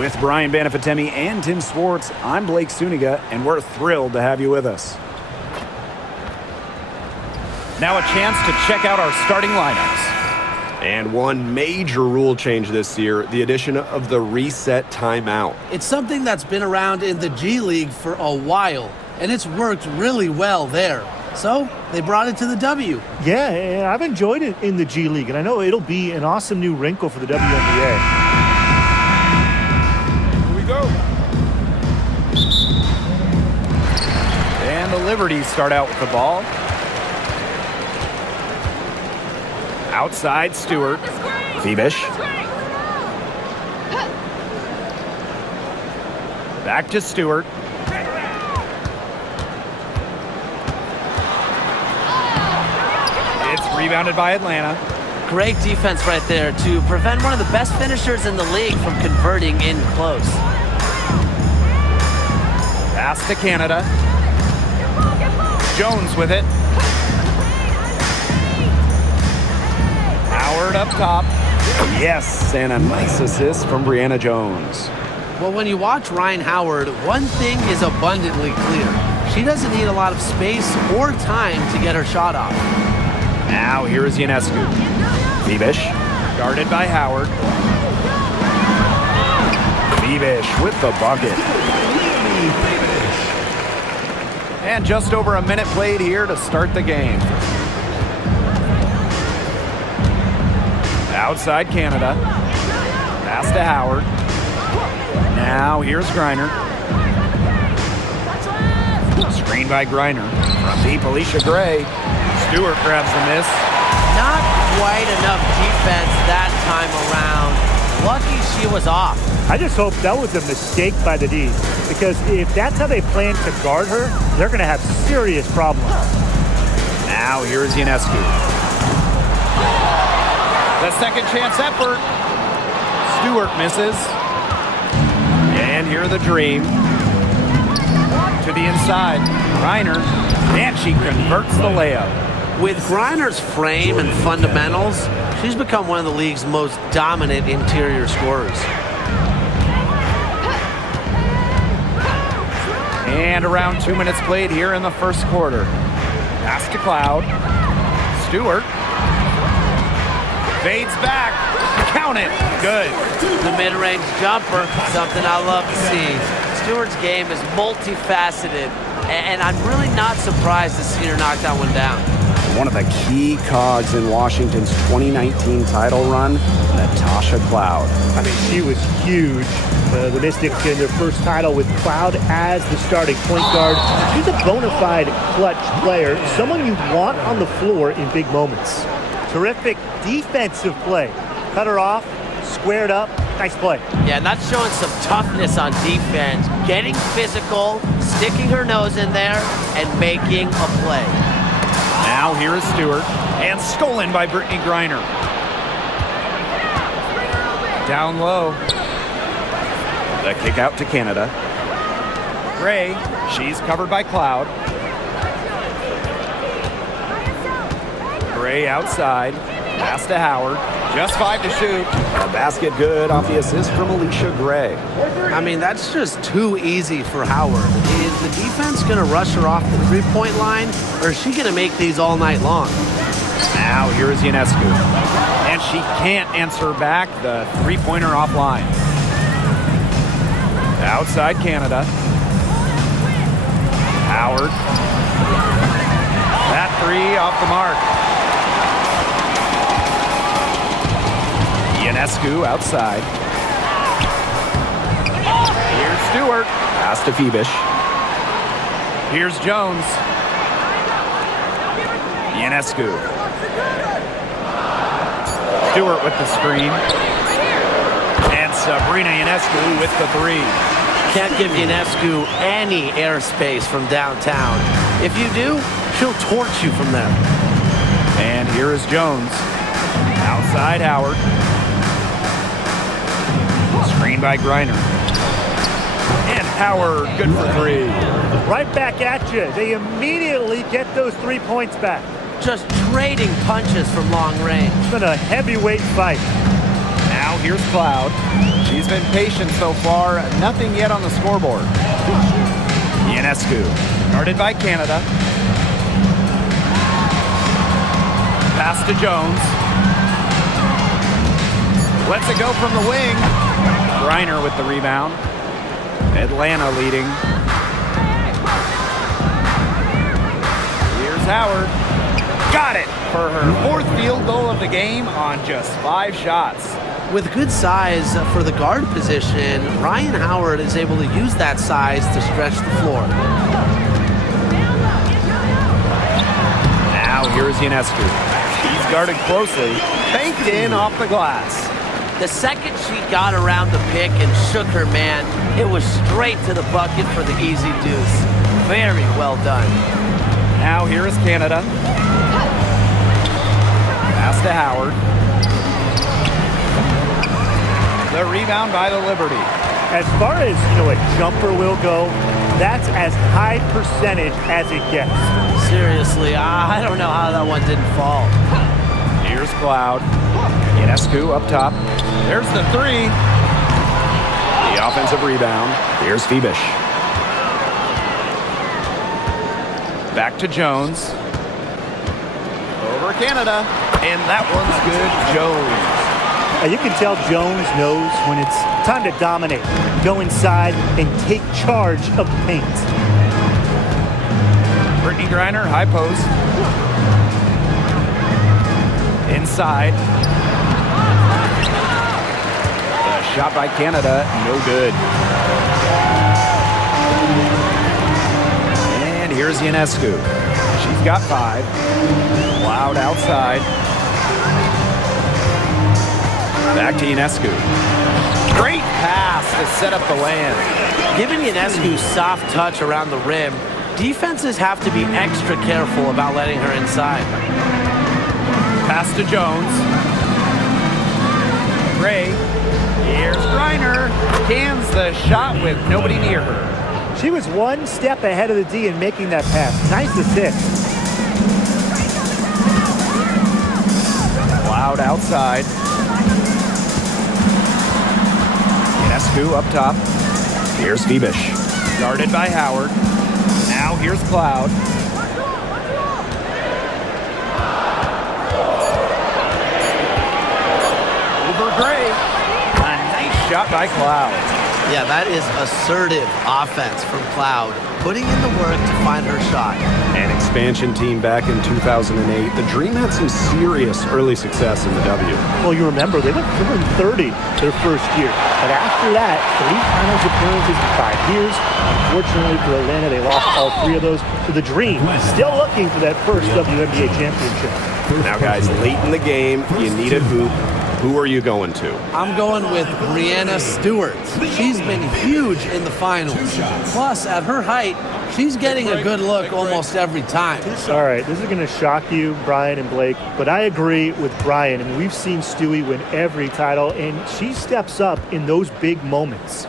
With Brian Banafitemi and Tim Swartz, I'm Blake Suniga, and we're thrilled to have you with us. Now a chance to check out our starting lineups. And one major rule change this year, the addition of the reset timeout. It's something that's been around in the G League for a while, and it's worked really well there. So they brought it to the W. Yeah, and I've enjoyed it in the G League, and I know it'll be an awesome new wrinkle for the WNBA. And the Liberties start out with the ball. Outside, Stewart. Phoebish. Back to Stewart. It's rebounded by Atlanta. Great defense right there to prevent one of the best finishers in the league from converting in close. Pass to Canada. Jones with it. Howard up top. Yes, and a nice assist from Brianna Jones. Well, when you watch Ryan Howard, one thing is abundantly clear. She doesn't need a lot of space or time to get her shot off. Now here is Ionescu. Phoebish, guarded by Howard. Phoebish with the bucket. And just over a minute played here to start the game. Outside Canada. Pass to Howard. Now here's Griner. Screen by Griner. From deep, Alicia Gray. Stewart grabs the miss. Not quite enough defense that time around. Lucky she was off. I just hope that was a mistake by the D, because if that's how they plan to guard her, they're going to have serious problems. Now here's Ionescu. The second chance effort. Stewart misses. And here the dream. To the inside. Griner. And she converts the layup. With Griner's frame and fundamentals, she's become one of the league's most dominant interior scorers. And around 2 minutes played here in the first quarter. Pass to Cloud. Stewart. Fades back. Count it. Good. The mid-range jumper, something I love to see. Stewart's game is multifaceted, and I'm really not surprised to see her knock that one down. One of the key cogs in Washington's 2019 title run, Natasha Cloud. I mean, she was huge. The Mystics getting their first title with Cloud as the starting point guard. She's a bona fide clutch player, someone you want on the floor in big moments. Terrific defensive play. Cut her off, squared up, nice play. Yeah, and that's showing some toughness on defense. Getting physical, sticking her nose in there, and making a play. Now here is Stewart, and stolen by Brittany Griner. Down low. The kick out to Canada. Gray, she's covered by Cloud. Gray outside, pass to Howard. Just 5 to shoot. A basket good off the assist from Alicia Gray. I mean, that's just too easy for Howard. Is the defense going to rush her off the three-point line, or is she going to make these all night long? Now here is Ionescu. And she can't answer back the three-pointer offline. Outside Canada. Howard. That three off the mark. Ionescu outside. Here's Stewart. Pass to Phoebish. Here's Jones. Ionescu. Stewart with the screen. And Sabrina Ionescu with the three. Can't give Ionescu any airspace from downtown. If you do, she'll torch you from there. And here is Jones. Outside Howard. Screen by Griner. And Howard, good for three. Right back at you. They immediately get those 3 points back. Just trading punches from long range. It's been a heavyweight fight. Now here's Cloud. She's been patient so far. Nothing yet on the scoreboard. Ionescu, guarded by Canada. Pass to Jones. Lets it go from the wing. Reiner with the rebound. Atlanta leading. Here's Howard. Got it for her 4th field goal of the game on just 5 shots. With good size for the guard position, Ryan Howard is able to use that size to stretch the floor. Now here's Ionescu. She's guarded closely. Banked in off the glass. The second she got around the pick and shook her man, it was straight to the bucket for the easy deuce. Very well done. Now here is Canada. Pass to Howard. The rebound by the Liberty. As far as a jumper will go, that's as high percentage as it gets. Seriously, I don't know how that one didn't fall. Here's Cloud. Ionescu up top. There's the 3. The offensive rebound. Here's Phoebish. Back to Jones. Over Canada. And that one's good. Jones. You can tell Jones knows when it's time to dominate, go inside, and take charge of the paint. Brittany Griner, high post. Inside. The shot by Canada, no good. And here's Ionescu. She's got 5. Loud outside. Back to Ionescu. Great pass to set up the land. Given Ionescu's soft touch around the rim, defenses have to be extra careful about letting her inside. Pass to Jones. Gray. Here's Reiner. Cans the shot with nobody near her. She was one step ahead of the D in making that pass. Nice assist. Loud outside. Ionescu up top. Here's Phoebish. Guarded by Howard. Now here's Cloud. Over Gray. A nice shot by Cloud. Yeah, that is assertive offense from Cloud, putting in the work to find her shot. An expansion team back in 2008. The Dream had some serious early success in the W. Well, you remember, they went 4-30 their first year. But after that, 3 finals appearances in 5 years. Unfortunately for Atlanta, they lost all 3 of those. So the Dream still looking for that first WNBA championship. Now, guys, late in the game, you need a hoop. Who are you going to? I'm going with Breanna Stewart. She's been huge in the finals. Plus, at her height, she's getting a good look almost every time. All right, this is going to shock you, Brian and Blake, but I agree with Brian. I mean, we've seen Stewie win every title, and she steps up in those big moments.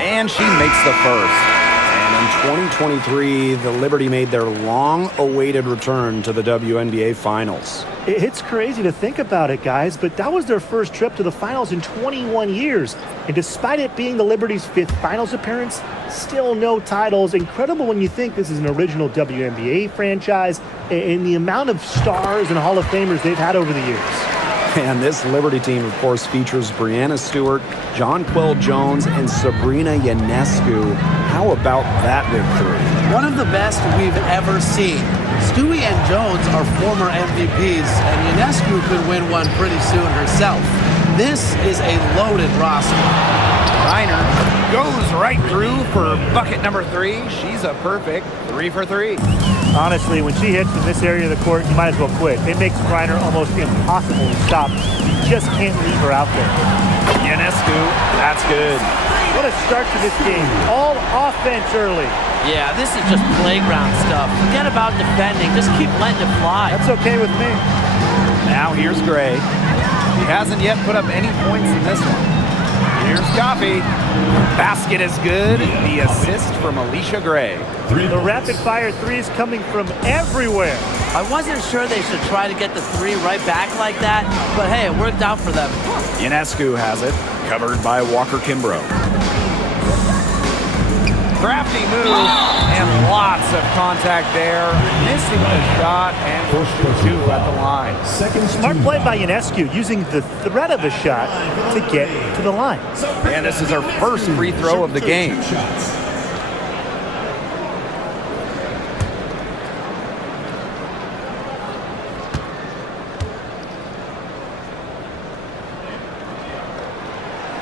And she makes the first. And in 2023, the Liberty made their long-awaited return to the WNBA Finals. It's crazy to think about it, guys, but that was their first trip to the finals in 21 years. And despite it being the Liberty's 5th finals appearance, still no titles. Incredible when you think this is an original WNBA franchise and the amount of stars and Hall of Famers they've had over the years. And this Liberty team, of course, features Breanna Stewart, Jonquel Jones, and Sabrina Ionescu. How about that big 3? One of the best we've ever seen. Stewie and Jones are former MVPs, and Ionescu could win one pretty soon herself. This is a loaded roster. Reiner goes right through for bucket number 3. She's a perfect 3 for 3. Honestly, when she hits in this area of the court, you might as well quit. It makes Reiner almost impossible to stop. You just can't leave her out there. Ionescu, that's good. What a start to this game. All offense early. Yeah, this is just playground stuff. Forget about defending. Just keep letting it fly. That's okay with me. Now here's Gray. He hasn't yet put up any points in this one. Here's Coffee. Basket is good. The assist from Alicia Gray. The rapid-fire 3s coming from everywhere. I wasn't sure they should try to get the three right back like that, but hey, it worked out for them. Ionescu has it, covered by Walker Kimbrough. Crafty move, and lots of contact there. Missing the shot, and pushed two at the line. Smart play by Ionescu, using the threat of a shot to get to the line. And this is our first free throw of the game.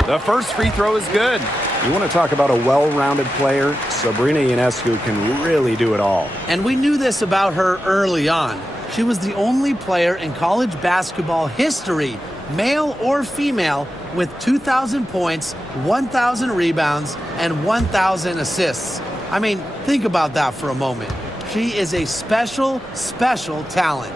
The first free throw is good. You want to talk about a well-rounded player? Sabrina Ionescu can really do it all. And we knew this about her early on. She was the only player in college basketball history, male or female, with 2,000 points, 1,000 rebounds, and 1,000 assists. I mean, think about that for a moment. She is a special, special talent.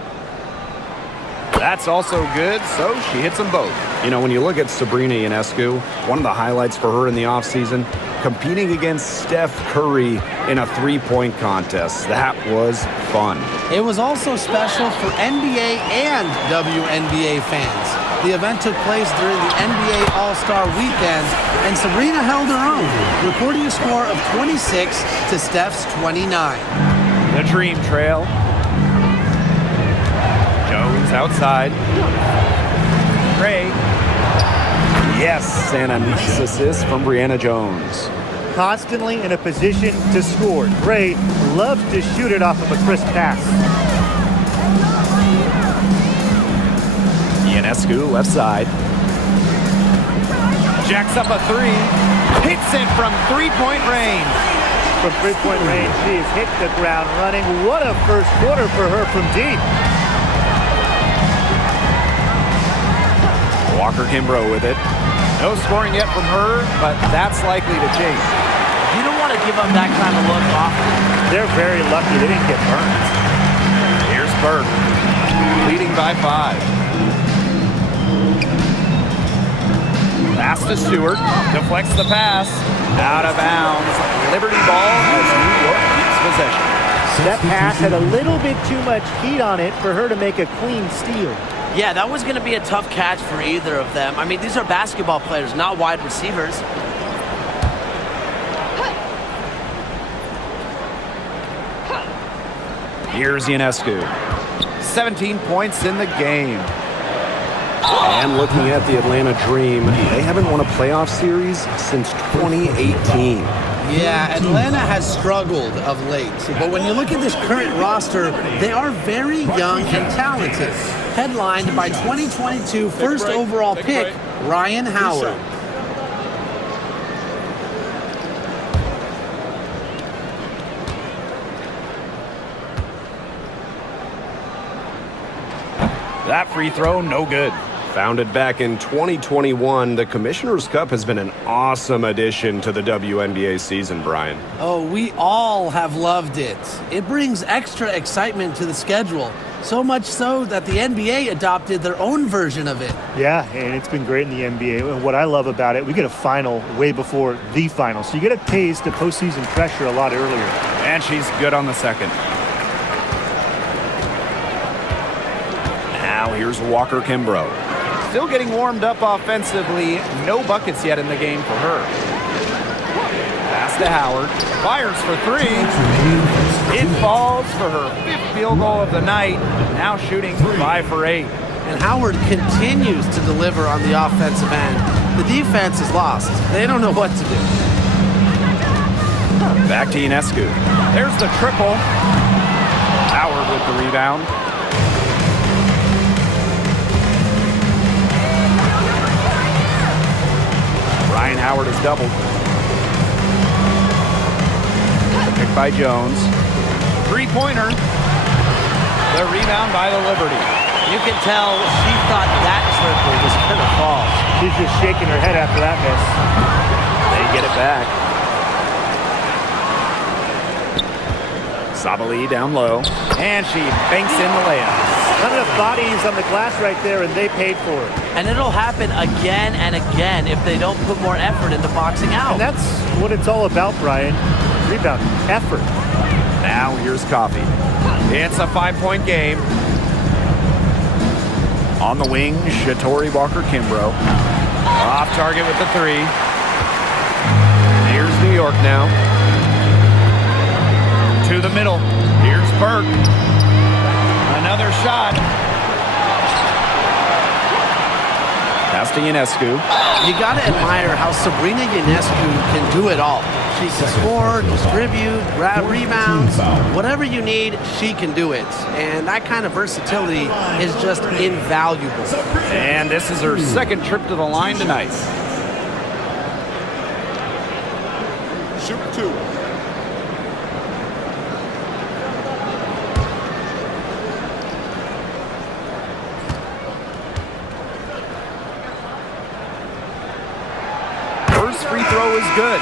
That's also good, so she hits them both. You know, when you look at Sabrina Ionescu, one of the highlights for her in the offseason, competing against Steph Curry in a three-point contest. That was fun. It was also special for NBA and WNBA fans. The event took place during the NBA All-Star Weekend, and Sabrina held her own, recording a score of 26 to Steph's 29. The dream trail. Jones outside. Ray. Yes, and a nice assist from Brianna Jones. Constantly in a position to score. Gray loves to shoot it off of a crisp pass. Ionescu, left side. Jacks up a three. Hits it from three-point range. From three-point range, she's hit the ground running. What a first quarter for her from deep. Walker Kimbrough with it. No scoring yet from her, but that's likely to change. You don't want to give up that kind of look often. They're very lucky they didn't get burned. Here's Burke, leading by 5. Pass to Stewart, deflects the pass, out of bounds. Liberty ball as New York keeps possession. That pass had a little bit too much heat on it for her to make a clean steal. Yeah, that was going to be a tough catch for either of them. I mean, these are basketball players, not wide receivers. Here's Ionescu. 17 points in the game. And looking at the Atlanta Dream, they haven't won a playoff series since 2018. Yeah, Atlanta has struggled of late. But when you look at this current roster, they are very young and talented. Headlined by 2022 first overall pick, Ryan Howard. That free throw, no good. Founded back in 2021, the Commissioner's Cup has been an awesome addition to the WNBA season, Brian. Oh, we all have loved it. It brings extra excitement to the schedule. So much so that the NBA adopted their own version of it. Yeah, and it's been great in the NBA. And what I love about it, we get a final way before the final. So you get a taste of postseason pressure a lot earlier. And she's good on the second. Now here's Walker Kimbrough. Still getting warmed up offensively. No buckets yet in the game for her. Pass to Howard. Fires for three. It falls for her 5th field goal of the night. Now shooting 5 for 8. And Howard continues to deliver on the offensive end. The defense is lost. They don't know what to do. Back to Ionescu. There's the triple. Howard with the rebound. Ryan Howard is doubled. Picked by Jones. Three-pointer. The rebound by the Liberty. You can tell she thought that triple was going to fall. She's just shaking her head after that miss. They get it back. Sabali down low. And she banks in the layup. Not enough bodies on the glass right there, and they paid for it. And it'll happen again and again if they don't put more effort into boxing out. And that's what it's all about, Brian. Rebound, effort. Now here's Coffey. It's a 5-point game. On the wing, Shatori Walker-Kimbrough. Off target with the 3. Here's New York now. To the middle. Here's Burke. Another shot. Pass to Ionescu. You got to admire how Sabrina Ionescu can do it all. She can score, distribute, grab rebounds. Whatever you need, she can do it. And that kind of versatility is just invaluable. And this is her second trip to the line tonight. Shoot 2. First free throw is good.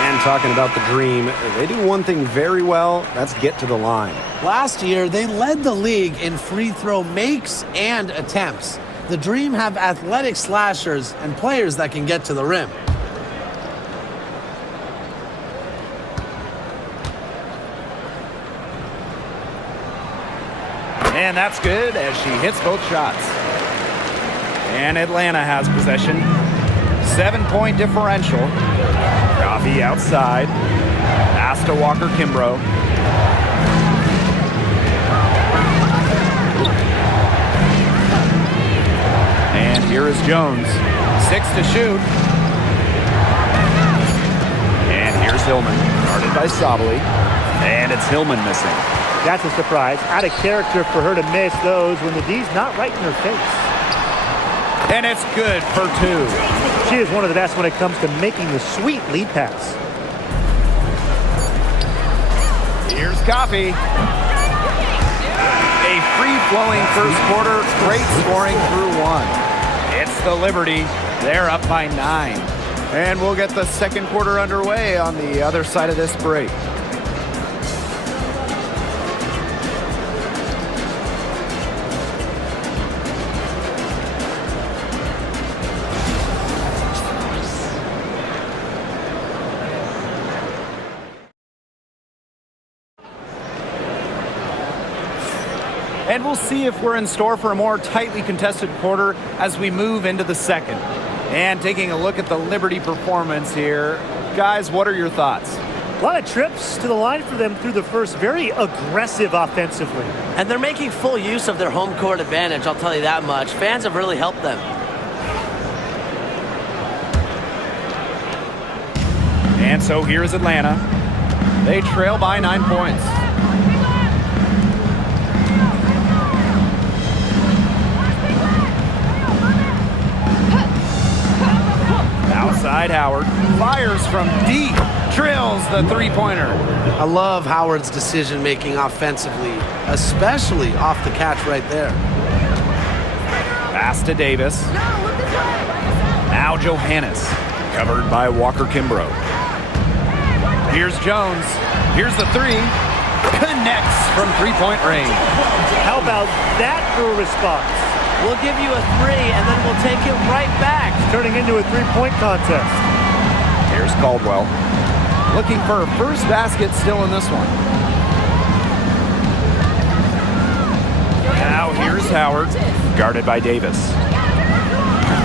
And talking about the Dream, they do one thing very well, that's get to the line. Last year, they led the league in free throw makes and attempts. The Dream have athletic slashers and players that can get to the rim. And that's good as she hits both shots. And Atlanta has possession. 7-point differential. Coffee outside. Pass to Walker-Kimbrough. And here is Jones. 6 to shoot. And here's Hillman. Guarded by Sabali. And it's Hillman missing. That's a surprise. Out of character for her to miss those when the D's not right in her face. And it's good for 2. She is one of the best when it comes to making the sweet lead pass. Here's Coffee. A free-flowing first quarter, great scoring through 1. It's the Liberty. They're up by 9. And we'll get the second quarter underway on the other side of this break. And we'll see if we're in store for a more tightly contested quarter as we move into the second. And taking a look at the Liberty performance here, guys, what are your thoughts? A lot of trips to the line for them through the first, very aggressive offensively. And they're making full use of their home court advantage, I'll tell you that much. Fans have really helped them. And so here's Atlanta. They trail by 9 points. Outside Howard, fires from deep, drills the three-pointer. I love Howard's decision-making offensively, especially off the catch right there. Pass to Davis. Now Johannes, covered by Walker-Kimbrough. Here's Jones. Here's the 3. Connects from three-point range. How about that for a response? We'll give you a 3, and then we'll take it right back. Turning into a three-point contest. Here's Caldwell. Looking for a first basket still in this one. Now here's Howard, guarded by Davis.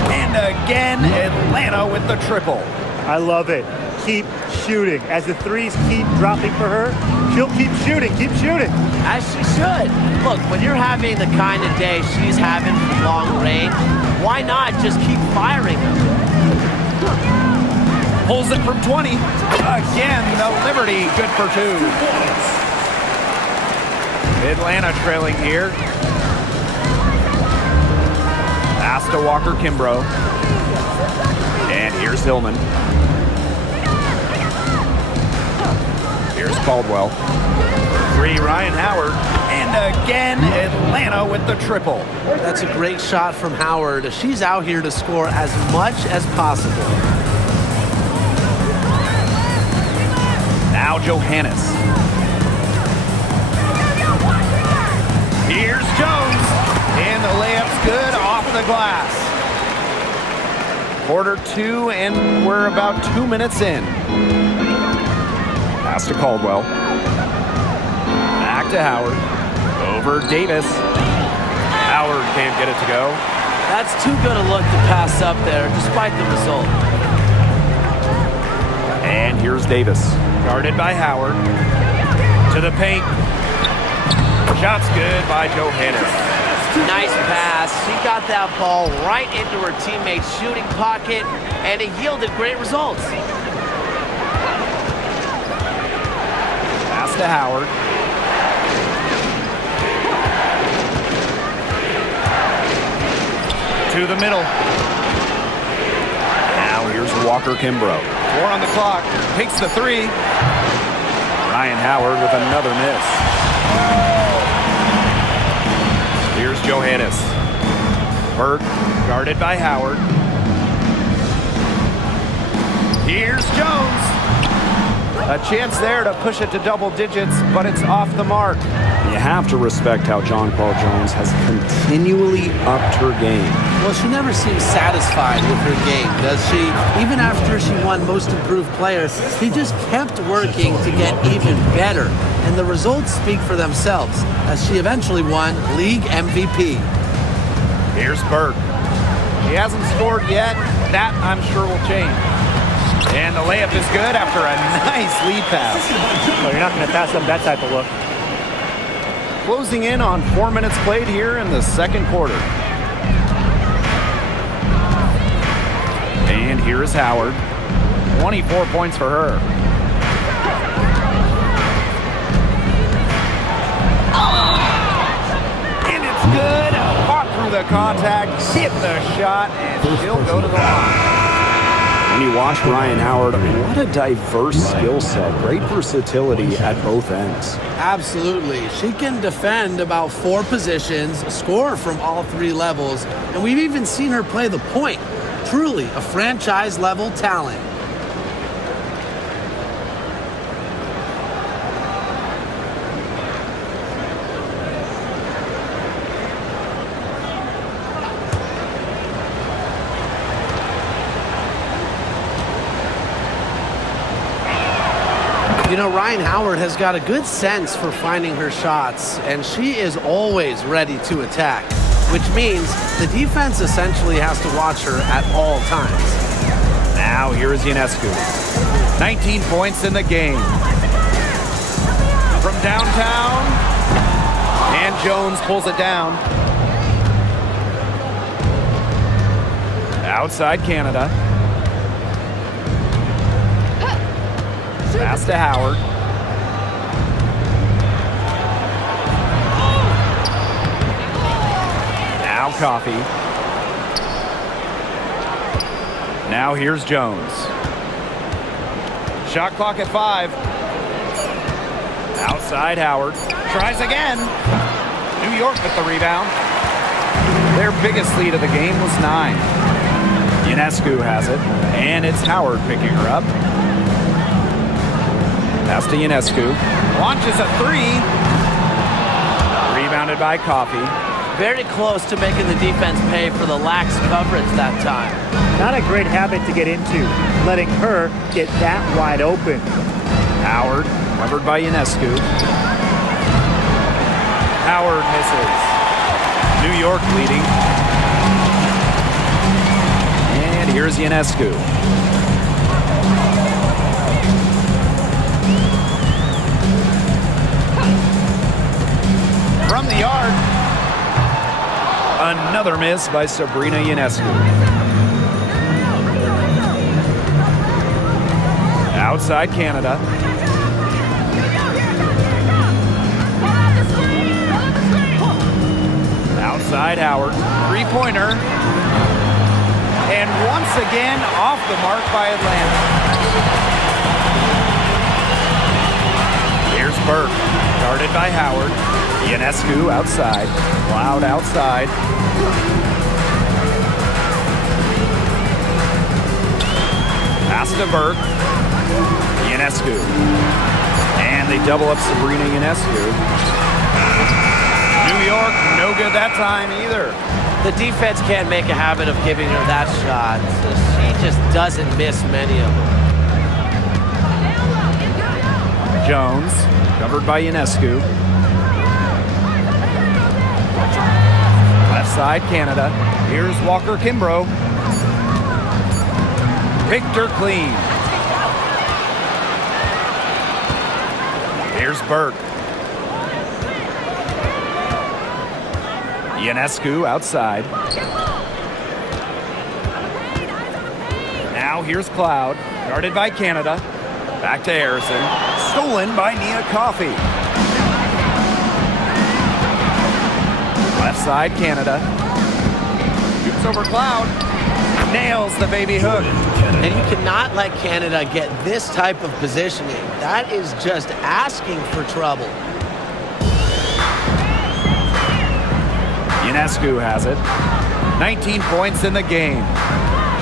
And again, Atlanta with the triple. I love it. Keep shooting. As the threes keep dropping for her, she'll keep shooting, keep shooting. As she should. Look, when you're having the kind of day she's having from long range, why not just keep firing them? Pulls it from 20. Again, the Liberty, good for 2. Atlanta trailing here. Pass to Walker-Kimbrough. And here's Hillman. Here's Caldwell. 3, Ryan Howard. And again, Atlanta with the triple. That's a great shot from Howard. She's out here to score as much as possible. Now Johannes. Here's Jones. And the layup's good off the glass. Quarter 2, and we're about 2 minutes in. Pass to Caldwell. Back to Howard. over Davis. Howard can't get it to go. That's too good a look to pass up there, despite the result. And here's Davis. Guarded by Howard. To the paint. Shot's good by Johannes. Nice pass. She got that ball right into her teammate's shooting pocket, and it yielded great results. Pass to Howard. To the middle. Now here's Walker Kimbrough. 4 on the clock. Takes the 3. Ryan Howard with another miss. Here's Johannes. Burke, guarded by Howard. Here's Jones. A chance there to push it to double digits, but it's off the mark. You have to respect how John Paul Jones has continually upped her game. Well, she never seems satisfied with her game, does she? Even after she won Most Improved Player, she just kept working to get even better. And the results speak for themselves, as she eventually won League MVP. Here's Burke. He hasn't scored yet. That, I'm sure, will change. And the layup is good after a nice lead pass. Well, you're not going to pass up that type of look. Closing in on 4 minutes played here in the second quarter. And here is Howard. 24 points for her. And it's good. Fought through the contact, hit the shot, and she'll go to the line. When you watch Ryan Howard, what a diverse skill set. Great versatility at both ends. Absolutely. She can defend about 4 positions, score from all 3 levels, and we've even seen her play the point. Truly a franchise-level talent. You know, Ryan Howard has got a good sense for finding her shots, and she is always ready to attack, which means the defense essentially has to watch her at all times. Now here is Ionescu. 19 points in the game. From downtown, and Jones pulls it down. Outside Canada. Pass to Howard. Now Coffey. Now here's Jones. Shot clock at 5. Outside Howard. Tries again. New York with the rebound. Their biggest lead of the game was 9. Ionescu has it, and it's Howard picking her up. Pass to Ionescu. Launches a 3. Rebounded by Coffey. Very close to making the defense pay for the lax coverage that time. Not a great habit to get into, letting her get that wide open. Howard, covered by Ionescu. Howard misses. New York leading. And here's Ionescu. From the arc. Another miss by Sabrina Ionescu. Outside Canada. Outside Howard. 3-pointer. And once again off the mark by Atlanta. Here's Burke. Guarded by Howard. Ionescu outside. Loud outside. Pass to Burke. Ionescu. And they double up Sabrina Ionescu. New York, no good that time either. The defense can't make a habit of giving her that shot, so she just doesn't miss many of them. Jones, covered by Ionescu. side, Canada. Here's Walker Kimbrough. Victor clean. Here's Burke. Ionescu outside. Now here's Cloud, guarded by Canada. Back to Harrison. Stolen by Nia Coffey. Left side, Canada. Shoots over Cloud. Nails the baby hook. And you cannot let Canada get this type of positioning. That is just asking for trouble. Ionescu has it. 19 points in the game.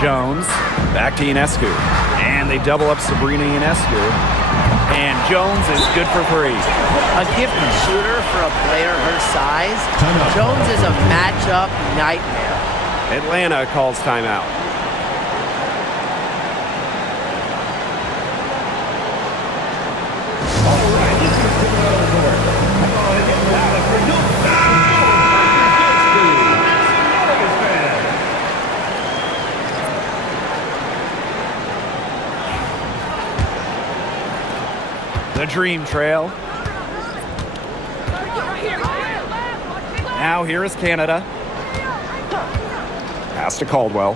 Jones, back to Ionescu. And they double up Sabrina Ionescu. And Jones is good for three. A gifted shooter for a player her size. Jones is a matchup nightmare. Atlanta calls timeout. The Dream Trail. Now here is Canada. Pass to Caldwell.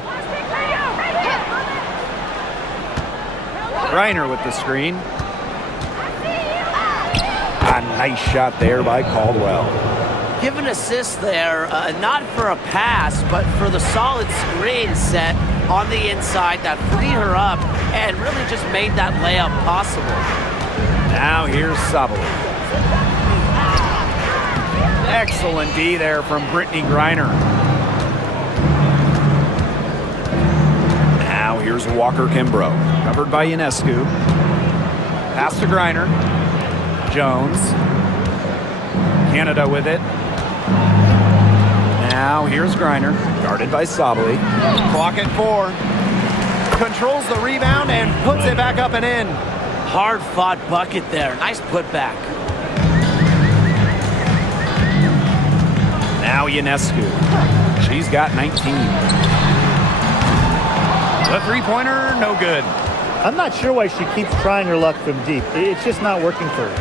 Reiner with the screen. A nice shot there by Caldwell. Give an assist there, not for a pass, but for the solid screen set on the inside that freed her up and really just made that layup possible. Now here's Sabali. Excellent D there from Brittany Griner. Now here's Walker Kimbrough. Covered by Ionescu. Pass to Griner. Jones. Canada with it. Now here's Griner. Guarded by Sabali. Clock at 4. Controls the rebound and puts it back up and in. Hard-fought bucket there. Nice putback. Now Ionescu. She's got 19. The three-pointer, no good. I'm not sure why she keeps trying her luck from deep. It's just not working for her.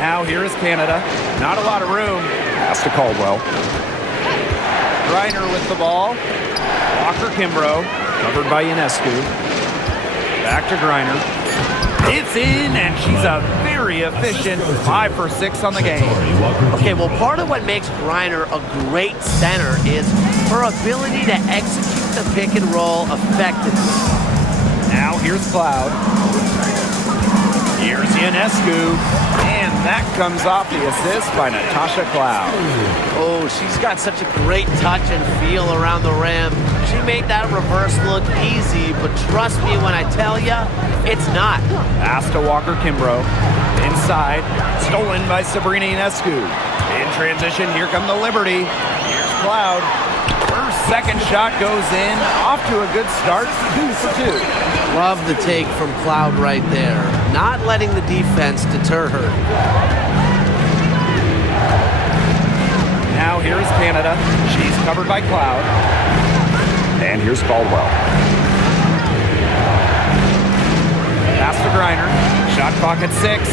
Now here is Canada. Not a lot of room. Pass to Caldwell. Griner with the ball. Walker Kimbrough. Covered by Ionescu. Back to Griner. It's in, and she's a very efficient 5 for 6 on the game. Okay, well, part of what makes Griner a great center is her ability to execute the pick and roll effectively. Now here's Cloud. Here's Ionescu. And that comes off the assist by Natasha Cloud. Oh, she's got such a great touch and feel around the rim. She made that reverse look easy, but trust me when I tell you, it's not. Pass to Walker Kimbrough. Inside. Stolen by Sabrina Ionescu. In transition, here come the Liberty. Here's Cloud. Her second shot goes in. Off to a good start. 2 for 2. Love the take from Cloud right there. Not letting the defense deter her. Now here's Canada. She's covered by Cloud. And here's Caldwell. Pass to Griner. Shot clock at 6.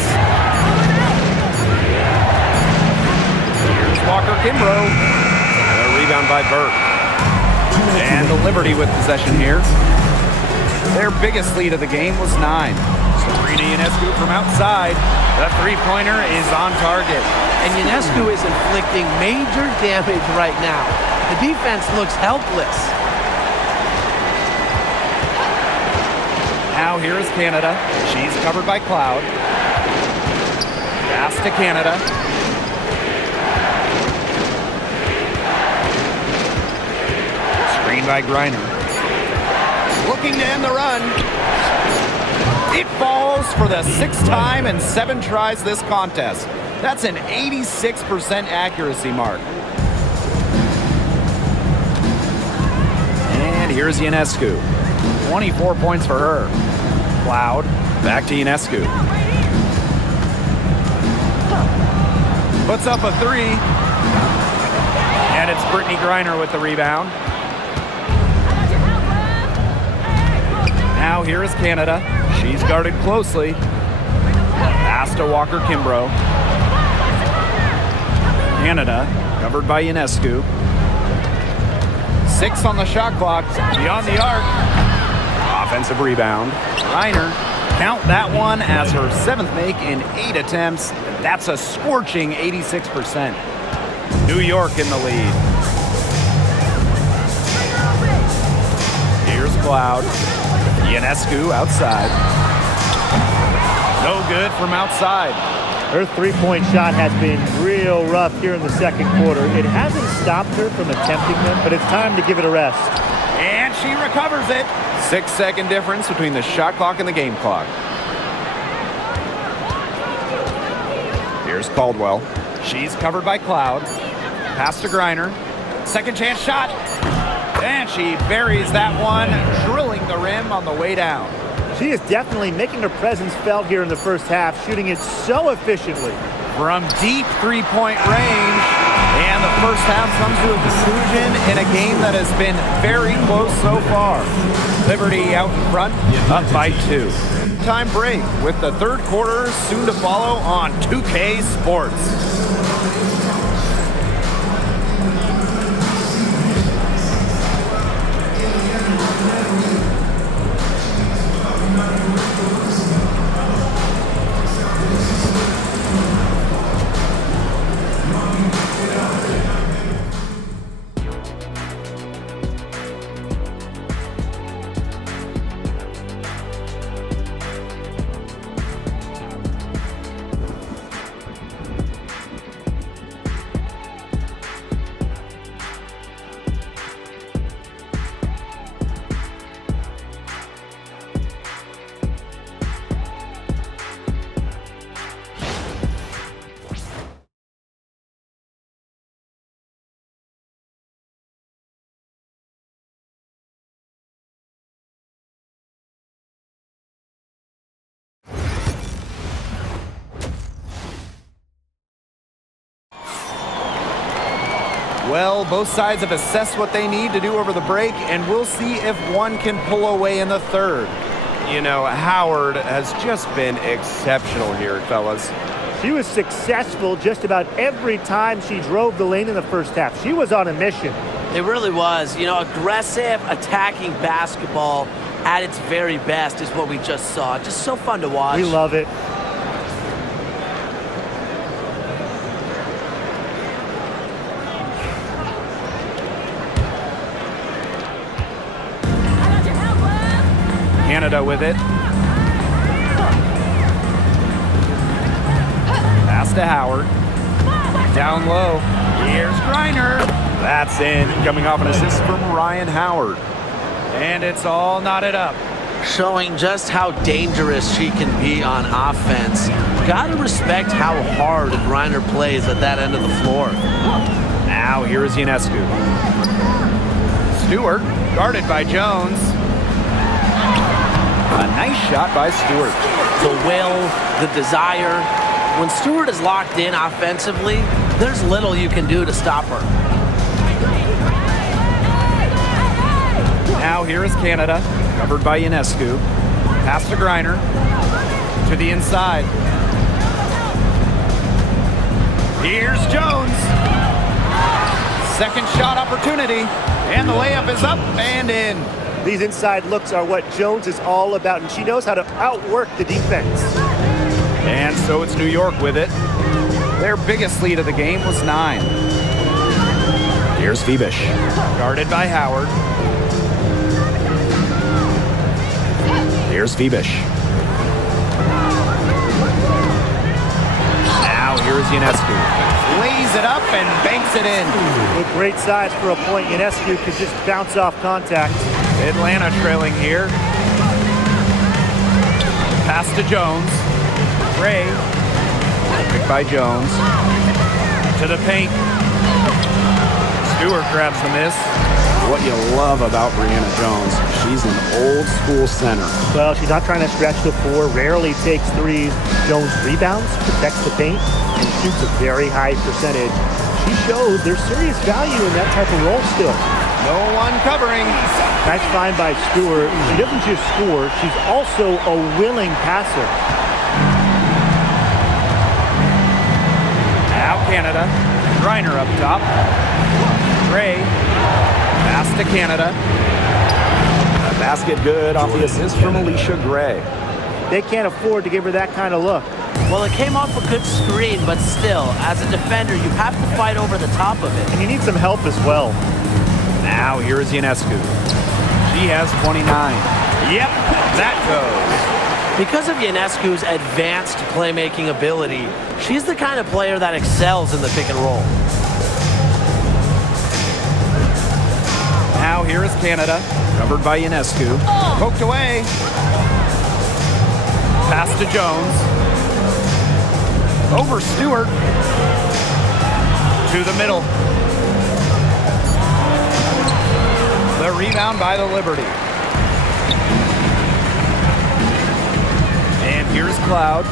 Here's Walker Kimbrough. A rebound by Burke. And the Liberty with possession here. Their biggest lead of the game was 9. Sabrina Ionescu from outside. The three-pointer is on target. And Ionescu is inflicting major damage right now. The defense looks helpless. Now here is Canada. She's covered by Cloud. Pass to Canada. Screen by Griner. Looking to end the run. It falls for the 6th time in 7 tries this contest. That's an 86% accuracy mark. And here's Ionescu. 24 points for her. Cloud, back to Ionescu. Puts up a three. And it's Brittany Griner with the rebound. Now here is Canada. She's guarded closely. Pass to Walker Kimbrough. Canada covered by Ionescu. 6 on the shot clock. Beyond the arc. Offensive rebound. Griner, count that one as her 7th make in 8 attempts. That's a scorching 86%. New York in the lead. Here's Cloud. Ionescu outside. No good from outside. Her three-point shot has been real rough here in the second quarter. It hasn't stopped her from attempting them, but it's time to give it a rest. And she recovers it. 6-second difference between the shot clock and the game clock. Here's Caldwell. She's covered by Cloud. Pass to Griner. Second chance shot. And she buries that one, drilling the rim on the way down. She is definitely making her presence felt here in the first half, shooting it so efficiently. From deep three-point range. And the first half comes to a conclusion in a game that has been very close so far. Liberty out in front, up by 2. Time break with the third quarter soon to follow on 2K Sports. Well, both sides have assessed what they need to do over the break, and we'll see if one can pull away in the third. You know, Howard has just been exceptional here, fellas. She was successful just about every time she drove the lane in the first half. She was on a mission. It really was. You know, aggressive, attacking basketball at its very best is what we just saw. Just so fun to watch. We love it. Canada with it. Pass to Howard. Down low. Here's Griner. That's in. Coming off an assist from Ryan Howard. And it's all knotted up. Showing just how dangerous she can be on offense. Gotta respect how hard Griner plays at that end of the floor. Now here is Ionescu. Stewart, guarded by Jones. A nice shot by Stewart. The will, the desire. When Stewart is locked in offensively, there's little you can do to stop her. Now here is Canada, covered by Ionescu. Pass to Griner. To the inside. Here's Jones. Second shot opportunity. And the layup is up and in. These inside looks are what Jones is all about, and she knows how to outwork the defense. And so it's New York with it. Their biggest lead of the game was 9. Here's Febish, guarded by Howard. Here's Febish. Now here's Ionescu. Lays it up and banks it in. With great size for a point, Ionescu could just bounce off contact. Atlanta trailing here. Pass to Jones. Ray. Picked by Jones. To the paint. Stewart grabs the miss. what you love about Brianna Jones. She's an old-school center. Well, she's not trying to stretch the floor, rarely takes threes. Jones rebounds, protects the paint, and shoots a very high percentage. She shows there's serious value in that type of role still. No one covering. Nice find by Stewart. She doesn't just score, she's also a willing passer. Now Canada. Griner up top. Gray. Pass to Canada. A basket good off the assist from Alicia Gray. They can't afford to give her that kind of look. Well, it came off a good screen, but still, as a defender, you have to fight over the top of it. And you need some help as well. Now here's Ionescu. She has 29. Yep, that goes. Because of Ionescu's advanced playmaking ability, she's the kind of player that excels in the pick and roll. Now here is Canada. Covered by Ionescu. Poked away. Pass to Jones. Over Stewart. To the middle. The rebound by the Liberty. And here's Cloud.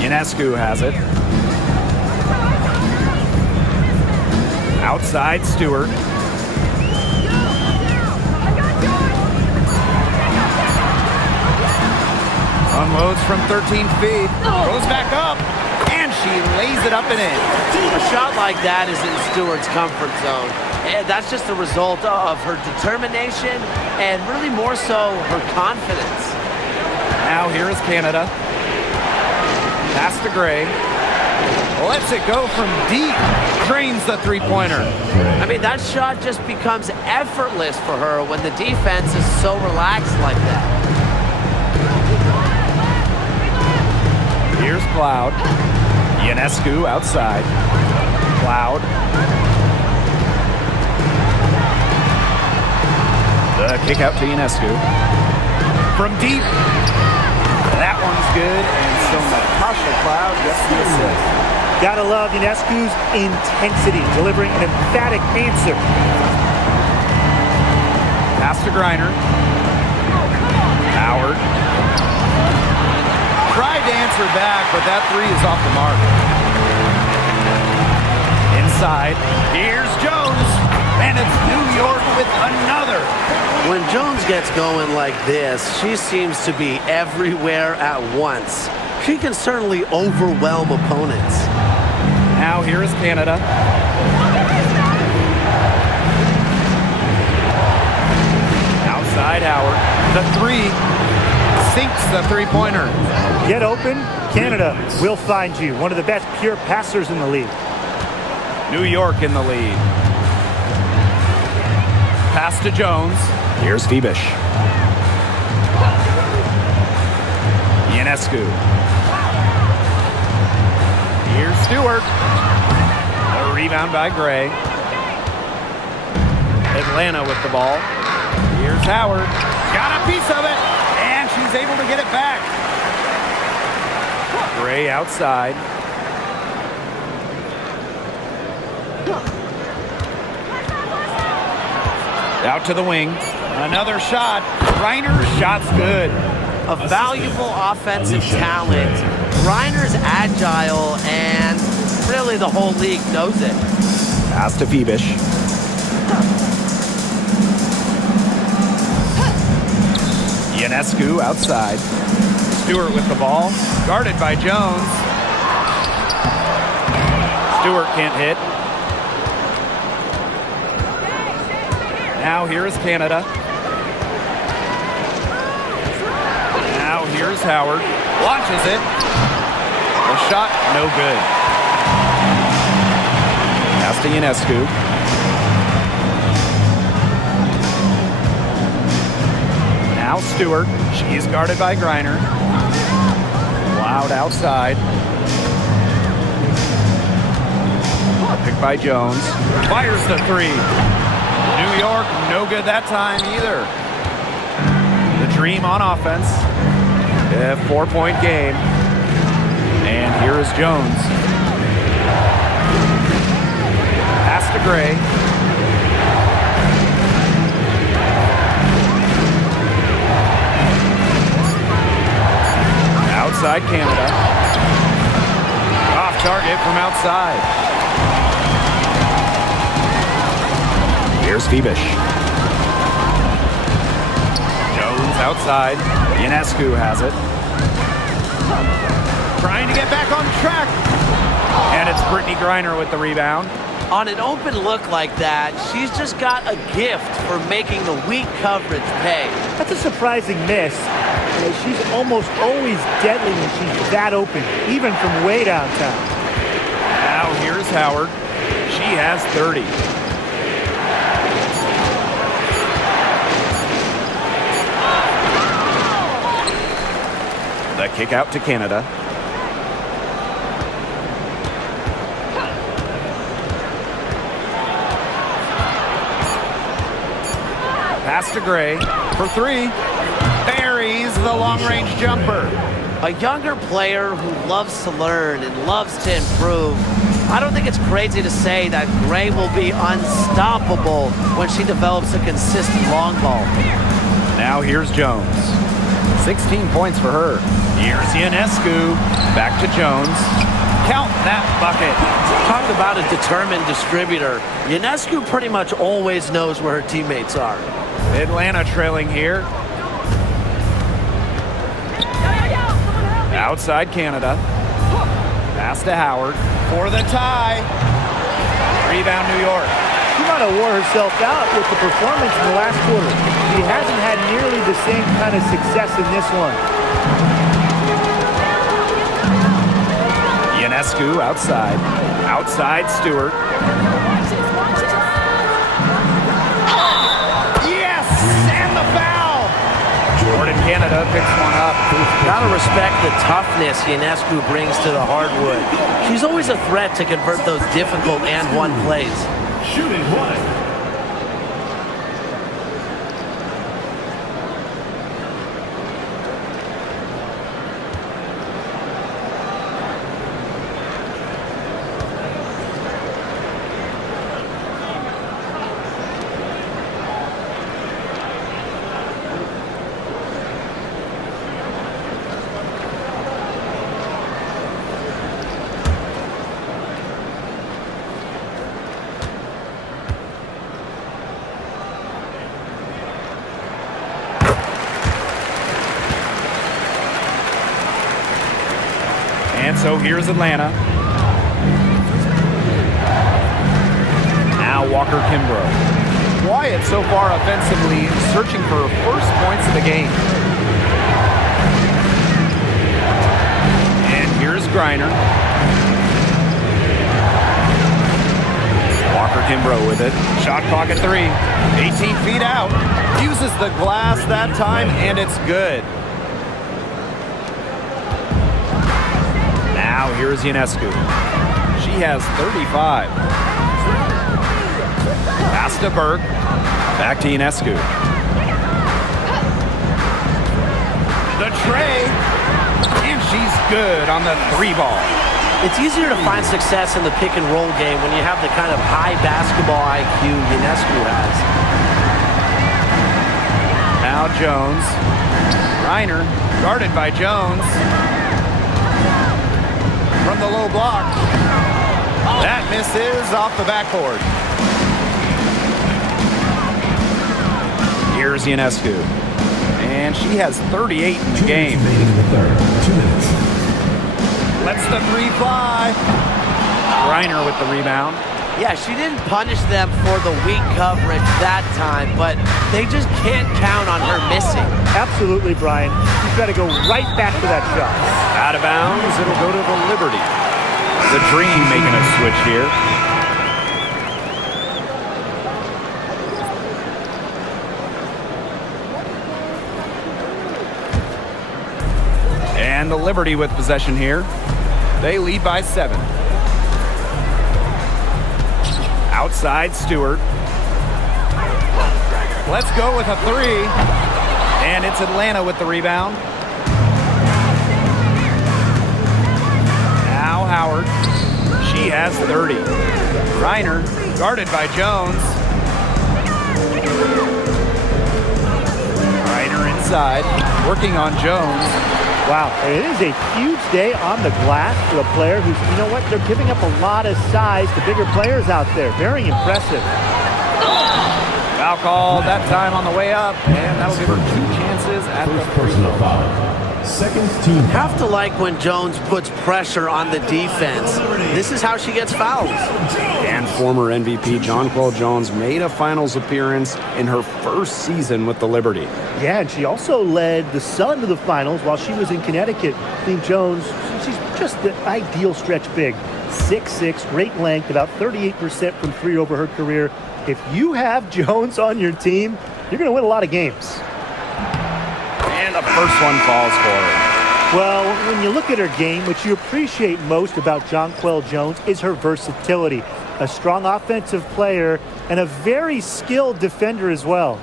Ionescu has it. Outside Stewart. Unloads from 13 feet. Goes back up. And she lays it up and in. A shot like that is in Stewart's comfort zone. And that's just a result of her determination and really more so her confidence. Now here is Canada. Pass to Gray. Lets it go from deep. Drains the three-pointer. I mean, that shot just becomes effortless for her when the defense is so relaxed like that. Here's Cloud. Ionescu outside. Cloud. The kick out to Ionescu. From deep. That one's good. And so Natasha Cloud gets the assist. Gotta love Ionescu's intensity, delivering an emphatic answer. Pass to Griner. Howard. Tried to answer back, but that three is off the mark. Inside. Here's Jones. And it's New York with another. When Jones gets going like this, she seems to be everywhere at once. She can certainly overwhelm opponents. Now here is Canada. Outside Howard. The three sinks the three-pointer. Get open, Canada will find you. One of the best pure passers in the league. New York in the lead. Pass to Jones. Here's Phoebish. Ionescu. Here's Stewart. A rebound by Gray. Atlanta with the ball. Here's Howard. Got a piece of it. And she's able to get it back. Gray outside. Out to the wing. Another shot. Reiner's shot's good. A valuable offensive talent. Griner's agile, and really the whole league knows it. Pass to Phoebish. Ionescu outside. Stewart with the ball. Guarded by Jones. Stewart can't hit. Now here is Canada. Now here's Howard. Launches it. The shot, no good. Pass to Ionescu. Now Stewart. She's guarded by Griner. Cloud outside. Picked by Jones. Fires the three. New York, no good that time either. The Dream on offense. A 4-point game. And here is Jones. to Gray. Outside Canada. Off target from outside. Here's Phoebish. Jones outside. Ionescu has it. Trying to get back on track. And it's Brittany Griner with the rebound. On an open look like that, she's just got a gift for making the weak coverage pay. That's a surprising miss. She's almost always deadly when she's that open, even from way downtown. Now here's Howard. She has 30. The kick out to Canada. Pass to Gray for three. Buries the long-range jumper. A younger player who loves to learn and loves to improve. I don't think it's crazy to say that Gray will be unstoppable when she develops a consistent long ball. Now here's Jones. 16 points for her. Here's Ionescu. Back to Jones. Count that bucket. Talk about a determined distributor. Ionescu pretty much always knows where her teammates are. Atlanta trailing here. Outside Canada. Pass to Howard for the tie. Rebound New York. She might have wore herself out with the performance in the last quarter. She hasn't had nearly the same kind of success in this one. Ionescu outside. Outside Stewart. Yes! And the foul! Jordan Canada picks one up. Gotta respect the toughness Ionescu brings to the hardwood. She's always a threat to convert those difficult and one plays. Shooting one. And so here's Atlanta. Now Walker Kimbrough. Wyatt so far offensively searching for first points of the game. And here's Griner. Walker Kimbrough with it. Shot clock at 3. 18 feet out. Uses the glass that time, and it's good. Now here's Ionescu. She has 35. Pass to Burke. Back to Ionescu. The tray. And she's good on the 3-ball. It's easier to find success in the pick and roll game when you have the kind of high basketball IQ Ionescu has. Now Jones. Reiner guarded by Jones. From the low block. That misses off the backboard. Here's Ionescu. And she has 38 in the game. Lets the 3 fly. Reiner with the rebound. Yeah, she didn't punish them for the weak coverage that time, but they just can't count on her missing. Absolutely, Brian. You've got to go right back to that shot. Out of bounds, it'll go to the Liberty. The Dream making a switch here. And the Liberty with possession here. They lead by 7. Outside Stewart. Let's go with a 3. And it's Atlanta with the rebound. Now Howard. She has 30. Reiner Guarded by Jones. Reiner inside, working on Jones. Wow, it is a huge day on the glass for a player who's, you know what, they're giving up a lot of size to bigger players out there. Very impressive. Foul call that time on the way up, and that'll give her 2 chances at the free throw. Second team. Have to like when Jones puts pressure on the defense. This is how she gets fouls. And former MVP Jonquel Jones made a finals appearance in her first season with the Liberty. Yeah, and she also led the Sun to the finals while she was in Connecticut. I think Jones, she's just the ideal stretch big. 6'6", great length, about 38% from 3 over her career. If you have Jones on your team, you're going to win a lot of games. And the first one falls for her. Well, when you look at her game, what you appreciate most about Jonquel Jones is her versatility. A strong offensive player and a very skilled defender as well.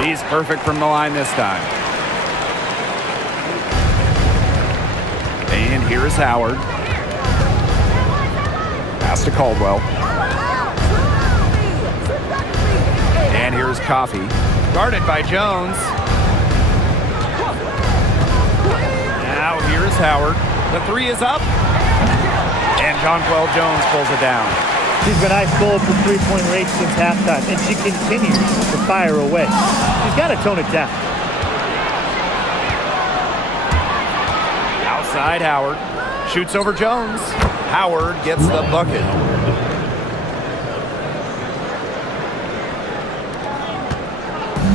She's perfect from the line this time. And here is Howard. Pass to Caldwell. And here's Coffey. Guarded by Jones. Now here's Howard. The 3 is up. And Jonquel Jones pulls it down. She's been ice cold for three-point range since halftime, and she continues to fire away. She's got to tone it down. Outside Howard. Shoots over Jones. Howard gets the bucket.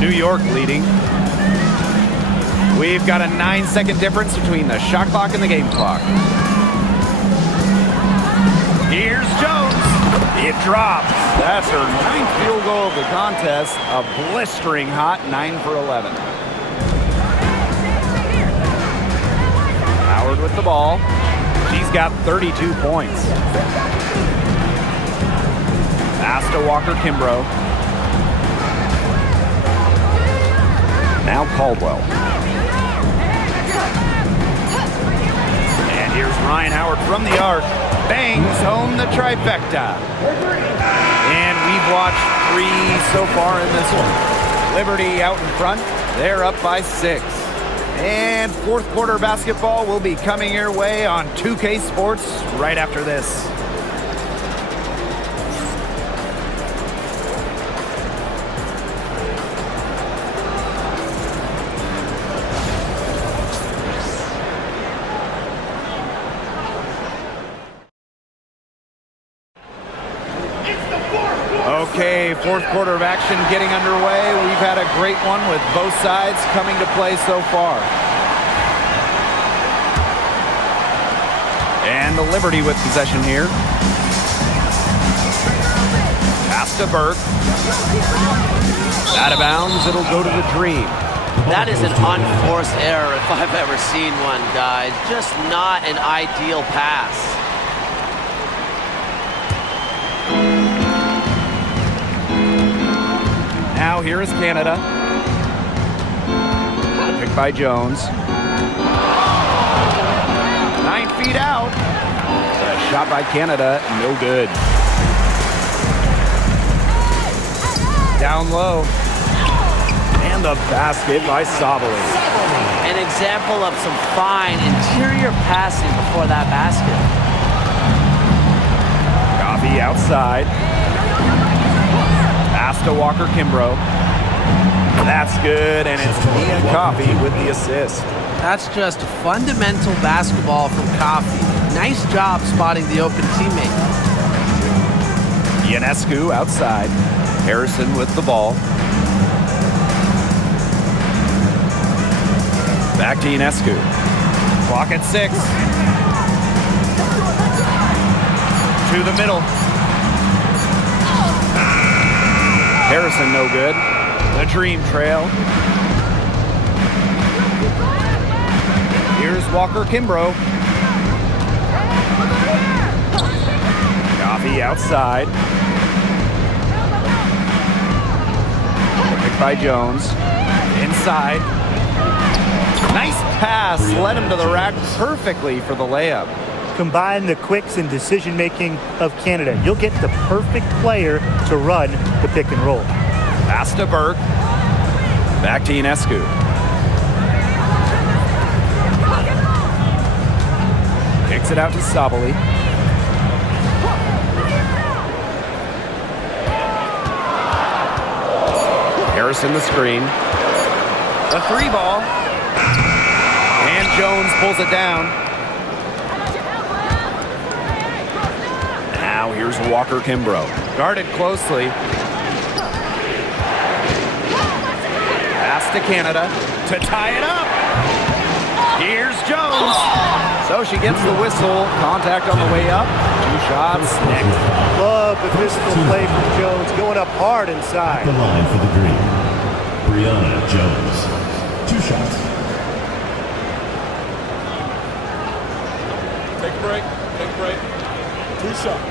New York leading. We've got a 9-second difference between the shot clock and the game clock. Here's Jones. It drops. That's her 9th field goal of the contest. A blistering hot 9 for 11. Howard with the ball. She's got 32 points. Pass to Walker-Kimbrough. Now Caldwell. And here's Ryan Howard from the arc. Bangs home the trifecta. And we've watched 3 so far in this one. Liberty out in front. They're up by 6. And fourth quarter basketball will be coming your way on 2K Sports right after this. Okay, fourth quarter of action getting underway. We've had a great one with both sides coming to play so far. And the Liberty with possession here. Pass to Burke. Out of bounds, it'll go to the Dream. That is an unforced error if I've ever seen one, guys. Just not an ideal pass. Now here is Canada. Picked by Jones. 9 feet out. A shot by Canada, no good. Down low. And the basket by Sabali. An example of some fine interior passing before that basket. Coffey outside. Pass to Walker-Kimbrough. That's good, and it's Mia Coffey with the assist. That's just fundamental basketball from Coffey. Nice job spotting the open teammate. Ionescu outside. Harrison with the ball. Back to Ionescu. Clock at 6. To the middle. Harrison no good. The Dream trail. Here's Walker-Kimbrough. Coffey outside. it by Jones. Inside. Nice pass. Led him to the rack perfectly for the layup. Combine the quicks and decision-making of Canada. You'll get the perfect player to run the pick and roll. Pass to Burke. Back to Ionescu. Kicks it out to Sabali. Harrison the screen. The 3-ball. And Jones pulls it down. Now here's Walker Kimbrough. Guarded closely. Pass to Canada to tie it up. Here's Jones. So she gets the whistle. Contact on the way up. 2 shots. Next. Love the physical play from Jones, going up hard inside. The line for the green. Brianna Jones. 2 shots. Take a break. Take a break. 2 shots.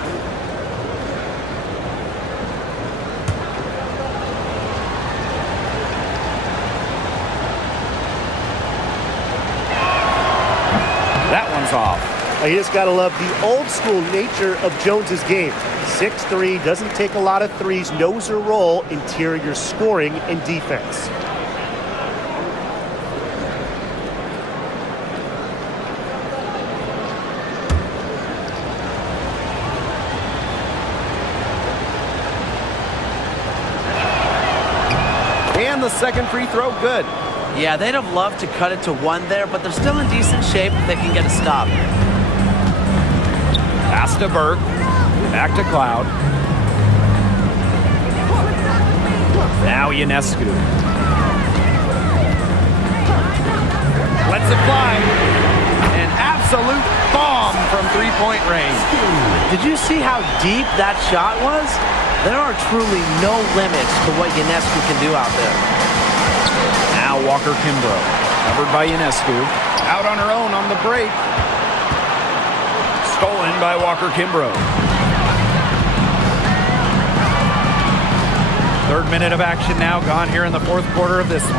That one's off. You just got to love the old school nature of Jones's game. 6'3", doesn't take a lot of threes, knows her role, interior scoring and defense. And the second free throw, good. Yeah, they'd have loved to cut it to 1 there, but they're still in decent shape if they can get a stop. Pass to Burke. Back to Cloud. Now Ionescu. Lets it fly. An absolute bomb from 3-point range. Did you see how deep that shot was? There are truly no limits to what Ionescu can do out there. Now Walker Kimbrough. Covered by Ionescu. Out on her own on the break. Stolen by Walker Kimbrough. 3rd minute of action now gone here in the 4th quarter of this one.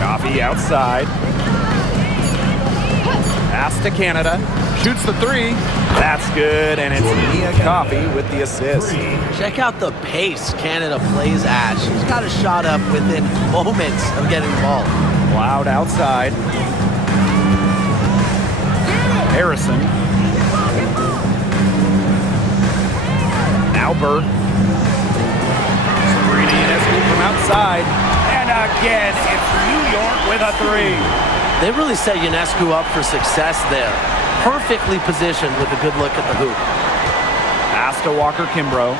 Coffee outside. Pass to Canada. Shoots the 3. That's good, and it's Mia Coffee with the assist. Check out the pace Canada plays at. She's got a shot up within moments of getting the ball. Cloud outside. Harrison. Now Burke. Sabrina Ionescu from outside. And again, it's New York with a 3. They really set Ionescu up for success there. Perfectly positioned with a good look at the hoop. Pass to Walker Kimbrough.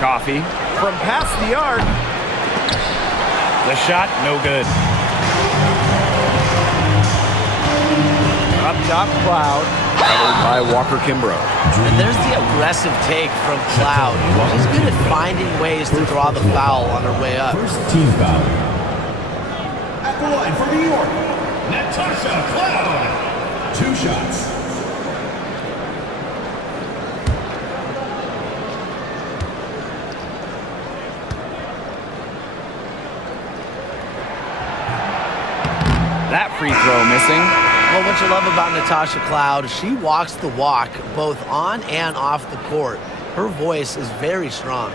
Coffee from past the arc. The shot, no good. Up top, Cloud. Covered by Walker Kimbrough. And there's the aggressive take from Cloud. She's good at finding ways to draw the foul on her way up. First team foul. At the line for New York, Natasha Cloud. 2 shots. That free throw missing. Well, what you love about Natasha Cloud, she walks the walk both on and off the court. Her voice is very strong.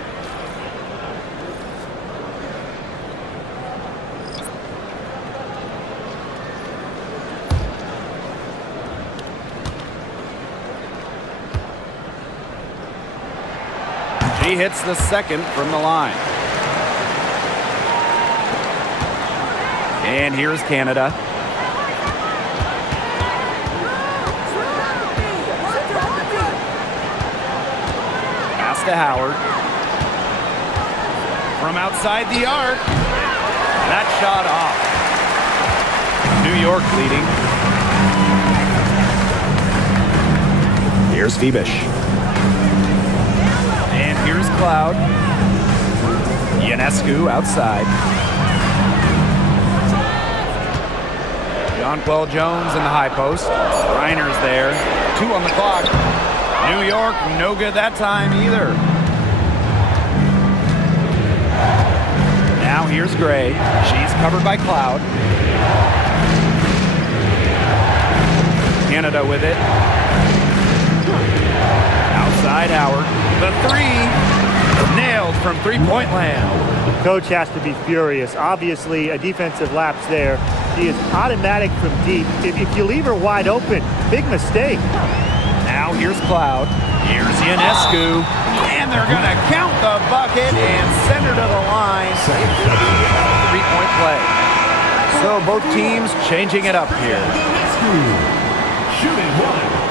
She hits the second from the line. And here's Canada. Pass to Howard. From outside the arc. That shot off. New York leading. Here's Phoebish. And here's Cloud. Ionescu outside. Jonquel Jones in the high post. Reiner's there. 2 on the clock. New York, no good that time either. Now here's Gray. She's covered by Cloud. Canada with it. Outside Howard. The 3 nailed from three-point land. Coach has to be furious. Obviously, a defensive lapse there. She is automatic from deep. If you leave her wide open, big mistake. Now here's Cloud. Here's Ionescu. And they're going to count the bucket and send her to the line. 3-point play. So both teams changing it up here. Shooting 1.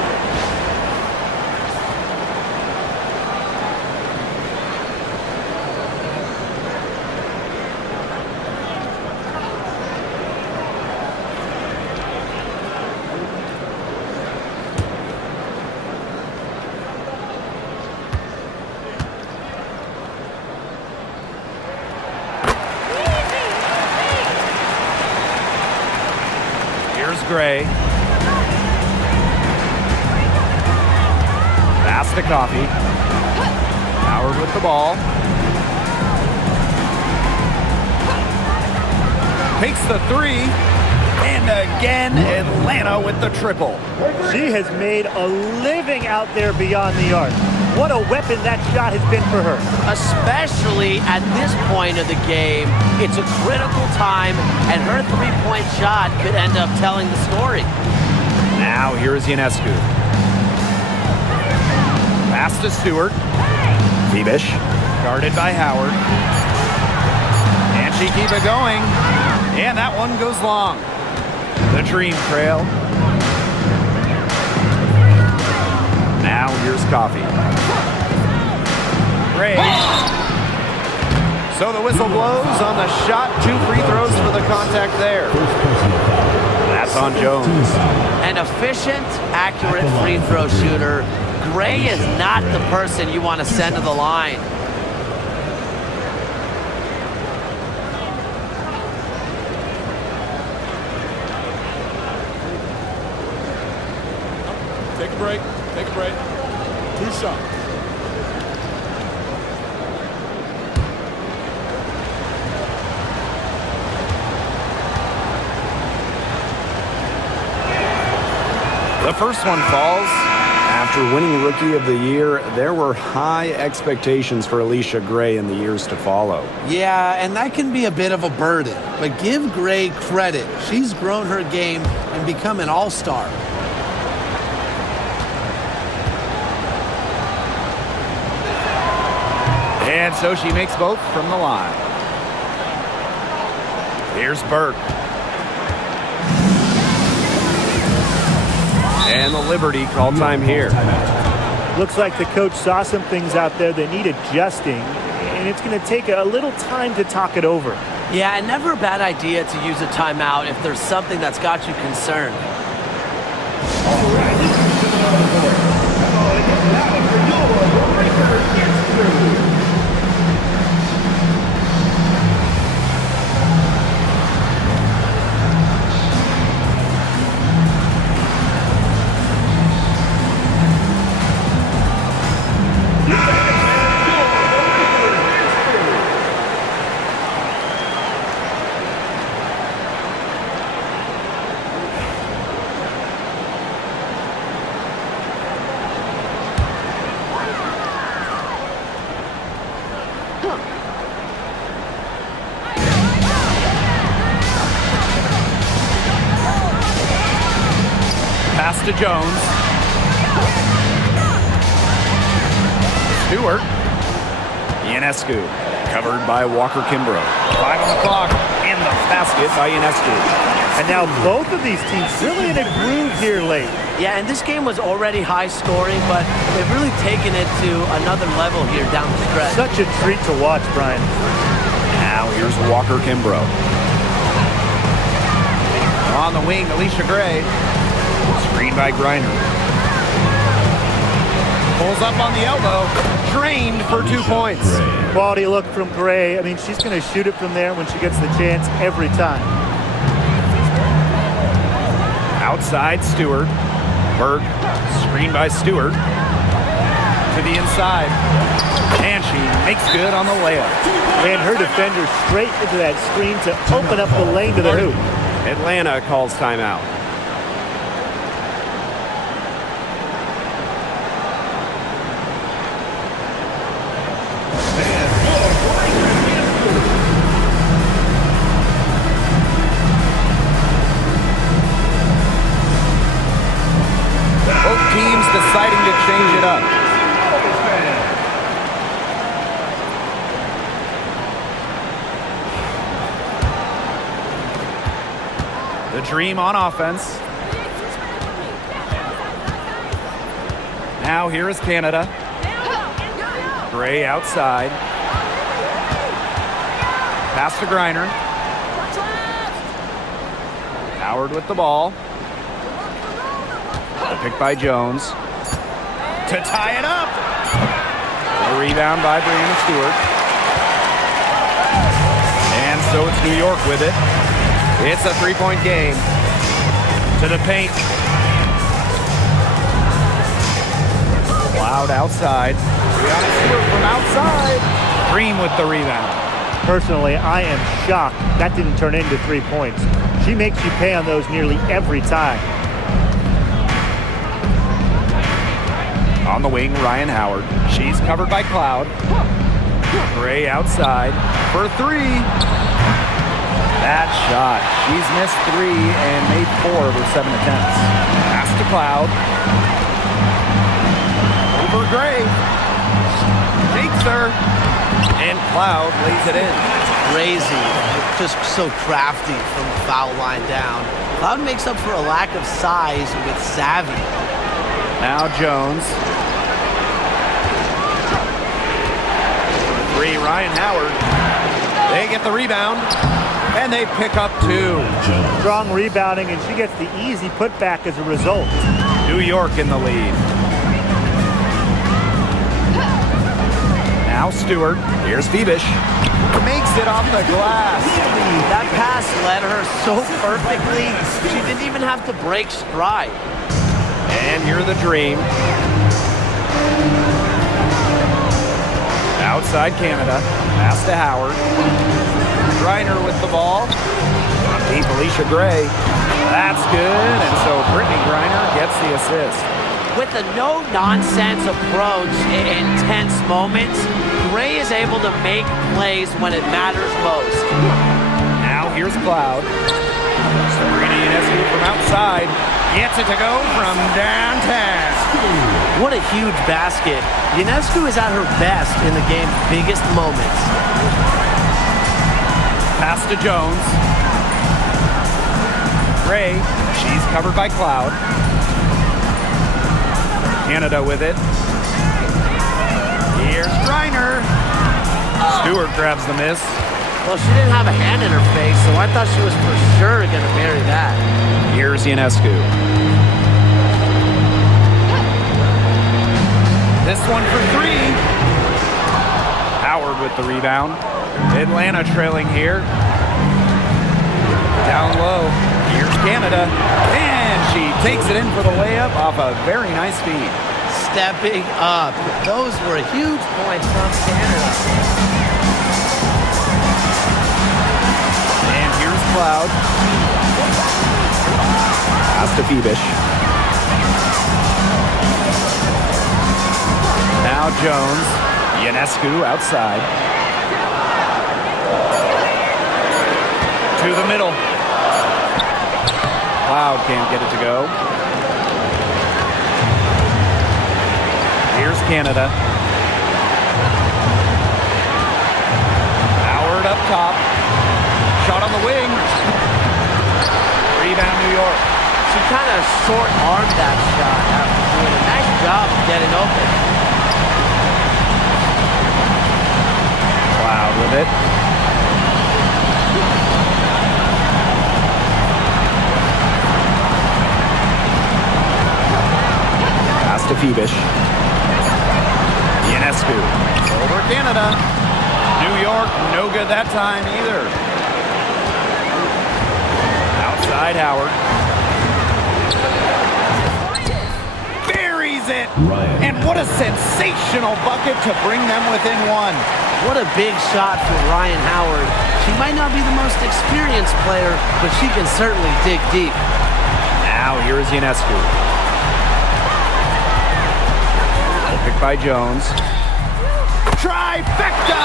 Gray. Pass to Coffee. Howard with the ball. Takes the 3. And again, Atlanta with the triple. She has made a living out there beyond the arc. What a weapon that shot has been for her. Especially at this point of the game, it's a critical time, and her three-point shot could end up telling the story. Now here's Ionescu. Pass to Stewart. Bebish, guarded by Howard. And she keep it going. And that one goes long. The Dream Trail. Now here's Coffee. Gray. So the whistle blows on the shot. 2 free throws for the contact there. That's on Jones. An efficient, accurate free throw shooter. Gray is not the person you want to send to the line. Take a break. Take a break. 2 shots. The first one falls. After winning Rookie of the Year, there were high expectations for Alicia Gray in the years to follow. Yeah, and that can be a bit of a burden. But give Gray credit. She's grown her game and become an all-star. And so she makes both from the line. Here's Burke. And the Liberty call time here. Looks like the coach saw some things out there that need adjusting, and it's going to take a little time to talk it over. Yeah, and never a bad idea to use a timeout if there's something that's got you concerned. All right, this is the board. Come on, get loud for your breaker. It's through. Pass to Jones. Stewart. Ionescu. Covered by Walker Kimbrough. 5 on the clock. And the basket by Ionescu. And now both of these teams really in a groove here late. Yeah, and this game was already high scoring, but they've really taken it to another level here down the stretch. Such a treat to watch, Brian. Now here's Walker Kimbrough. On the wing, Alicia Gray. Screen by Griner. Pulls up on the elbow. Drained for 2 points. Quality look from Gray. I mean, she's going to shoot it from there when she gets the chance every time. Outside Stewart. Berg, screen by Stewart. To the inside. And she makes good on the layup. Ran her defender straight into that screen to open up the lane to the hoop. Atlanta calls timeout. Both teams deciding to change it up. The Dream on offense. Now here is Canada. Gray outside. Pass to Griner. Howard with the ball. The pick by Jones. To tie it up. A rebound by Brianna Stewart. And so it's New York with it. It's a three-point game. To the paint. Loud outside. Brianna Stewart from outside. Green with the rebound. Personally, I am shocked that didn't turn into 3 points. She makes you pay on those nearly every time. On the wing, Ryan Howard. She's covered by Cloud. Gray outside for three. That shot. She's missed 3 and made 4 of her 7 attempts. Pass to Cloud. Over Gray. Takes her. And Cloud lays it in. Crazy. Just so crafty from the foul line down. Cloud makes up for a lack of size with savvy. Now Jones. 3, Ryan Howard. They get the rebound. And they pick up 2. Strong rebounding, and she gets the easy putback as a result. New York in the lead. Now Stewart. Here's Phoebish. Makes it off the glass. That pass led her so perfectly, she didn't even have to break stride. And here the Dream. Outside Canada. Pass to Howard. Griner with the ball. Deep Alicia Gray. That's good. And so Brittany Griner gets the assist. With a no-nonsense approach in intense moments, Gray is able to make plays when it matters most. Now here's Cloud. Sabrina Ionescu from outside. Gets it to go from downtown. What a huge basket. Ionescu is at her best in the game's biggest moments. Pass to Jones. Gray, she's covered by Cloud. Canada with it. Here's Griner. Stewart grabs the miss. Well, she didn't have a hand in her face, so I thought she was for sure going to bury that. Here's Ionescu. This one for 3. Howard with the rebound. Atlanta trailing here. Down low. Here's Canada. And she takes it in for the layup off a very nice feed. Stepping up. Those were huge points from Canada. And here's Cloud. Pass to Phoebish. Now Jones. Ionescu outside. To the middle. Cloud can't get it to go. Here's Canada. Howard up top. Shot on the wing. Rebound New York. She kind of short-armed that shot after doing a nice job of getting open. Cloud with it. Pass to Phoebish. Ionescu. Over Canada. New York, no good that time either. Outside Howard. Buries it. And what a sensational bucket to bring them within one. What a big shot for Ryan Howard. She might not be the most experienced player, but she can certainly dig deep. Now here is Ionescu. Picked by Jones. Trifecta!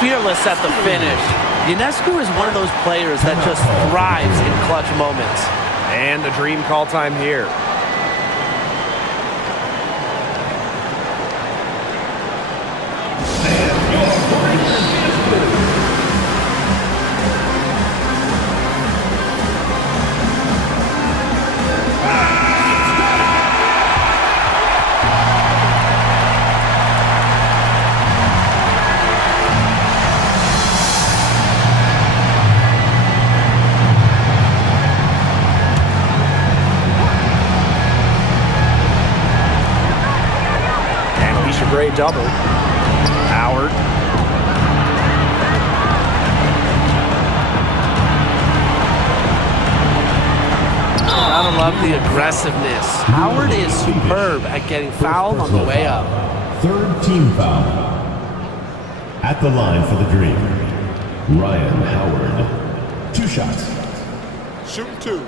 Fearless at the finish. Ionescu is one of those players that just thrives in clutch moments. And the dream call time here. Great double. Howard. Gotta love the aggressiveness. Howard is superb at getting fouled on the way up. Third team foul. At the line for the Dream, Ryan Howard. 2 shots. Shooting 2.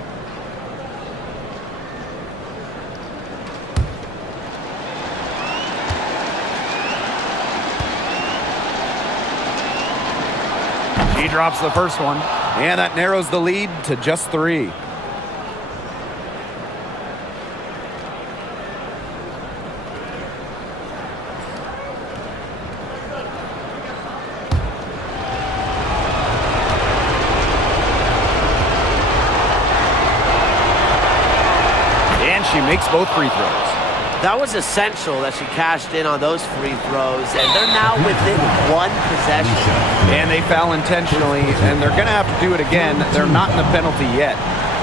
He drops the first one, and that narrows the lead to just 3. And she makes both free throws. That was essential that she cashed in on those free throws, and they're now within 1 possession. And they foul intentionally, and they're going to have to do it again. They're not in the penalty yet.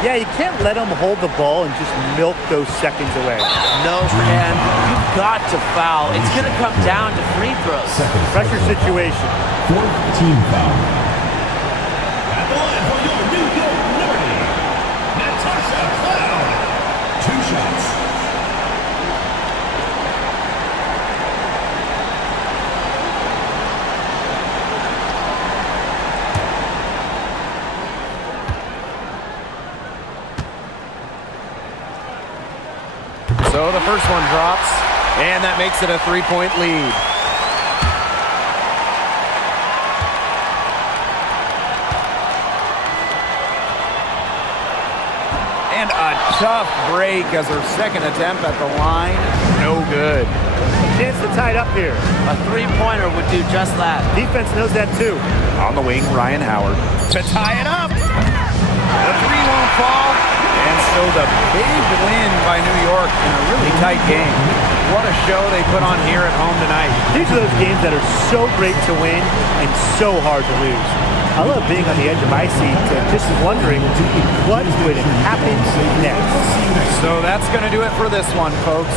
Yeah, you can't let them hold the ball and just milk those seconds away. No, man, you've got to foul. It's going to come down to free throws. Pressure situation. 4th team foul. At the line for your New York Liberty, Natasha Cloud. 2 shots. So the first one drops, and that makes it a 3-point lead. And a tough break as her second attempt at the line. No good. Chance to tie it up here. A 3-pointer would do just that. Defense knows that too. On the wing, Ryan Howard to tie it up. The 3 won't fall. And so the big win by New York in a really tight game. What a show they put on here at home tonight. These are those games that are so great to win and so hard to lose. I love being on the edge of my seat and just wondering what would happen next. So that's going to do it for this one, folks.